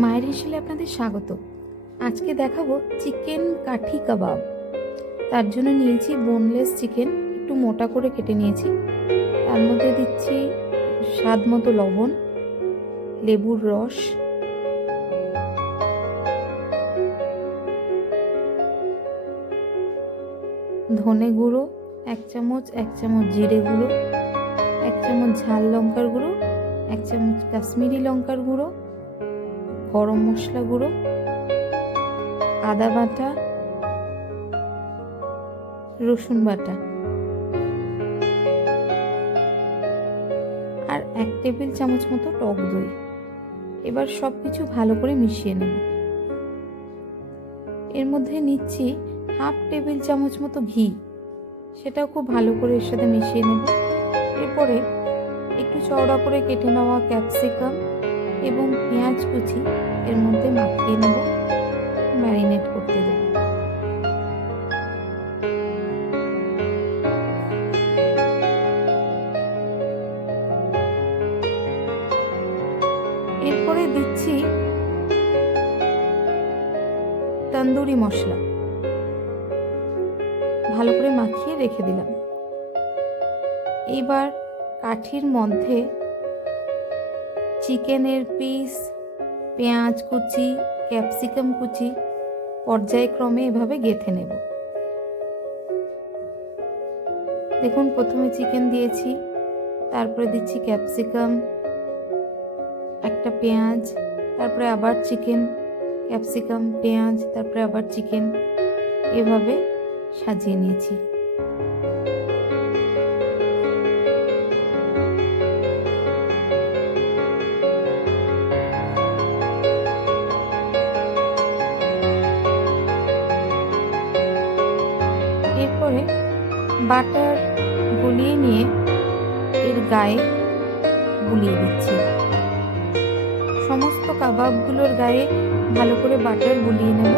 মায়ের হেসেলে আপনাদের স্বাগত। আজকে দেখাবো চিকেন কাঠি কাবাব। তার জন্য নিয়েছি বোনলেস চিকেন, একটু মোটা করে কেটে নিয়েছি। তার মধ্যে দিচ্ছি স্বাদ মতো লবণ, লেবুর রস, ধনে গুঁড়ো 1 চামচ, 1 চামচ জিরে গুঁড়ো, 1 চামচ ঝাল লঙ্কার গুঁড়ো, 1 চামচ কাশ্মীরি লঙ্কার গুঁড়ো, গরম মশলা গুঁড়ো, আদা বাটা, রসুন বাটা আর 1 টেবিল চামচ মতো টক দই। এবার সব কিছু ভালো করে মিশিয়ে নেব। এর মধ্যে নিচ্ছি 1/2 টেবিল চামচ মতো ঘি, সেটাও খুব ভালো করে এর সাথে মিশিয়ে নেব। এরপরে একটু চওড়া করে কেটে নেওয়া ক্যাপসিকাম এবং পেঁয়াজ কুচি এর মধ্যে মাখিয়ে নেব, ম্যারিনেট করতে দেব। এরপরে দিচ্ছি তন্দুরি মশলা, ভালো করে মাখিয়ে রেখে দিলাম। এবার কাঠির মধ্যে চিকেনের পিস, পেঁয়াজ কুচি, ক্যাপসিকাম কুচি পর্যায়ক্রমে এভাবে গেঁথে নেব। দেখুন, প্রথমে চিকেন দিয়েছি, তারপরে দিচ্ছি ক্যাপসিকাম, একটা পেঁয়াজ, তারপরে আবার চিকেন, ক্যাপসিকাম, পেঁয়াজ, তারপরে আবার চিকেন, এভাবে সাজিয়ে নিয়েছি। এরপরে বাটার গলিয়ে নিয়ে এর গায়ে বুলিয়ে দিচ্ছি। সমস্ত কাবাবগুলোর গায়ে ভালো করে বাটার বুলিয়ে নেব।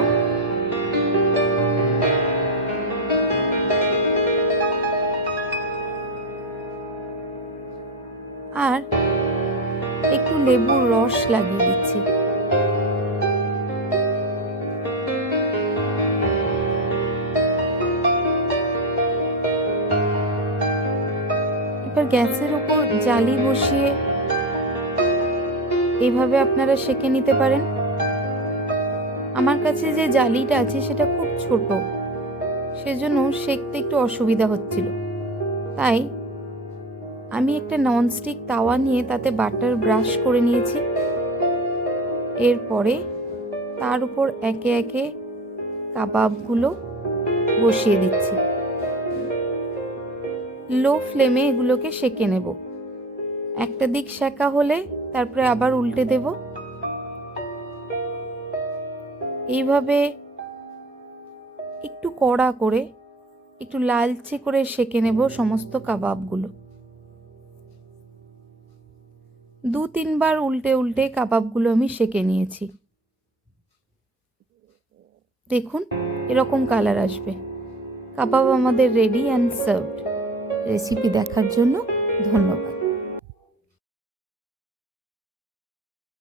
আর একটু লেবুর রস লাগিয়ে দিচ্ছি। এবার গ্যাসের উপর জালি বসিয়ে এইভাবে আপনারা সেঁকে নিতে পারেন। আমার কাছে যে জালিটা আছে সেটা খুব ছোট, সেজন্য সেঁকতে একটু অসুবিধা হচ্ছিল। তাই আমি একটা ননস্টিক তাওয়া নিয়ে তাতে বাটার ব্রাশ করে নিয়েছি। এরপরে তার উপর একে একে কাবাবগুলো বসিয়ে দিচ্ছি। লো ফ্লেমে এগুলোকে সেঁকে নেব। একটা দিক সেঁকা হলে তারপরে আবার উল্টে দেব। এইভাবে একটু কড়া করে, একটু লালচে করে সেঁকে নেব সমস্ত কাবাবগুলো। 2-3 বার উল্টে উল্টে কাবাবগুলো আমি সেঁকে নিয়েছি। দেখুন, এরকম কালার আসবে। কাবাব আমাদের রেডি অ্যান্ড সার্ভড। রেসিপি দেখার জন্য ধন্যবাদ।